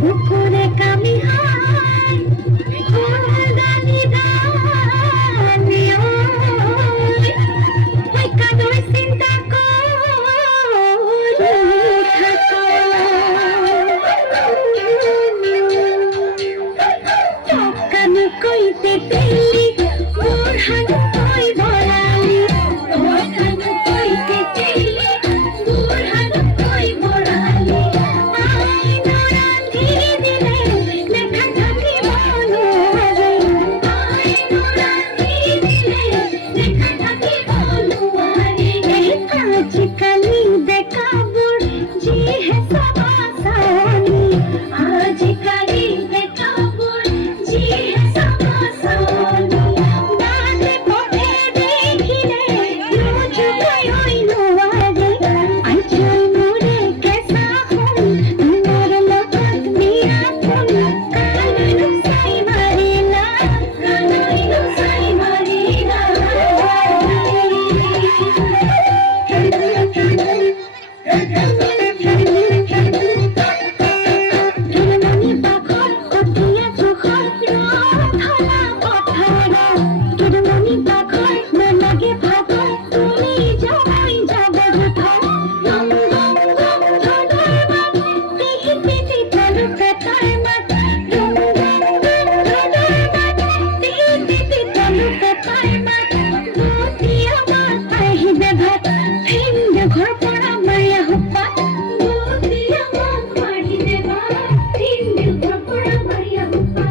বুকুরে কামি হায় ফুলদানি দানি ওই কাদোয় চিন্তা করি থাকো কানু কইতে দিল্লি মোর হাত কই বড়ালি কানু কইতে দিল্লি মোর হাত কই বড়ালি আই নোরালি দিলে লেখা থাকি বলো আরে আই নোরালি দিলে লেখা থাকি বলো আরে এই আজকালি বেকাবুর জি হে সব আসানি আজকালি বেকাবুর জি হে সব আসানি বাদে পথে দেখিলে রোজ কই নোয়ারে আই চাই মোরে কেসা হন তোমার লগত মিয়া কোন কানু সাই মারিলা কানু সাই মারিলা মনি পাখর কটিয়া চোখর ধলা পথার মনি পাখর লাগে ভাগর তুমি যাই যাবে কোথাও গম গম গম ধরার মাত পিহি পিহি চলো পেটার মাত গম গম গম ধরার মাত পিহি পিহি চলো পেটার মাত বুতিয়া মাত পাইবে ভাত হিন্দ ঘর পড়া মায়া হুপ্পা বুতিয়া মাত পাইবে ভাত হিন্দ ঘর পড়া মায়া হুপ্পা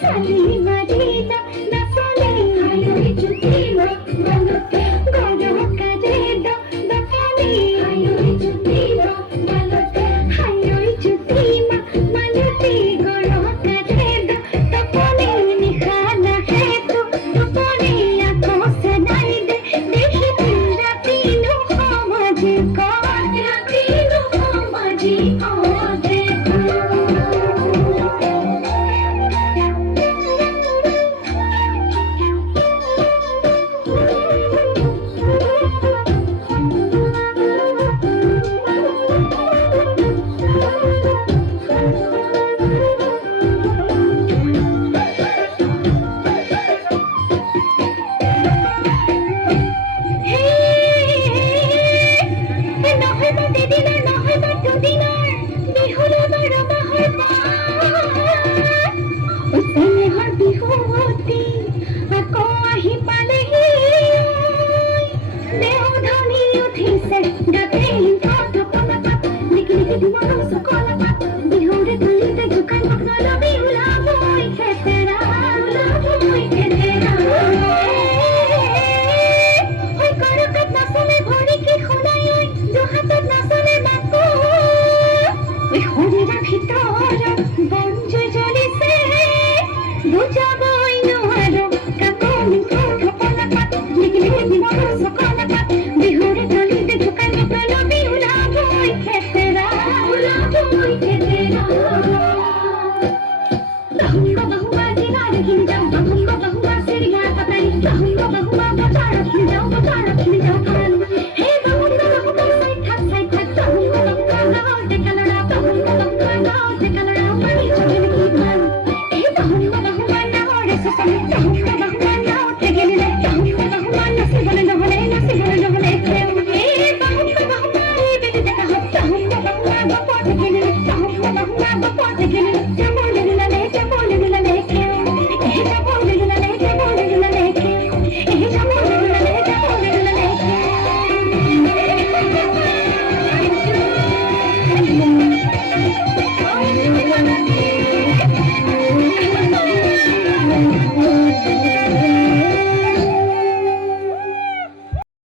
সালি মারিনা না চলে হাই চুটি মালতে গরম কাজে দোকানে হাই চুটি মালতে হাই চুটি মালতে গরম কাজে দোকানে নিখানা হে তো দোকানে আঁখো সে নাই দে দেখি রাতি নো সমাজে কর রাতি নো সমাজে আজে নহয় বা দিদিনাৰ নহয় বা দুদিনাৰ বিহুলে বাৰ মাহৰ চেনেহৰ বিহুৱতী আকৌ আহি পালেহি দেও ধনি উঠিছে গাতে ঢপনা পাত লিকি লিকি দিমৰ চকলা পাত বিহুৰে গলিতে দোকান নলবি ওলাবই খেতেৰা ওই কৰকাত নাচলে ভৰি কি শুনাই ঐ দুহাতত নাচলে বাকো ওই শৰীৰৰ ভিতৰত বঞ্জ জ্বলিছে বুজাবই নোৱাৰো কাকো মিঠা ঢপনা পাত লিকি লিকি দিমৰ চকলা পাত বিহুৰে গলিতে দোকান নলবি ওলাবই খেতেৰা bahumba bahumba dinar khiljaw bahumba bahumba siriga patani bahumba bahumba batar khiljaw kan he bahumba bahumba sai thak bahumba bahumba gaon te kalada bahumba bahumba gaon te kalada mani chhole ki man he bahumba bahumba na ore sasami bahumba bahumba gaon te gelile bahumba bahumba nasi bole he bahumba bahumba he bete dekha bahumba bahumba gaon te gelile bahumba bahumba gaon te gelile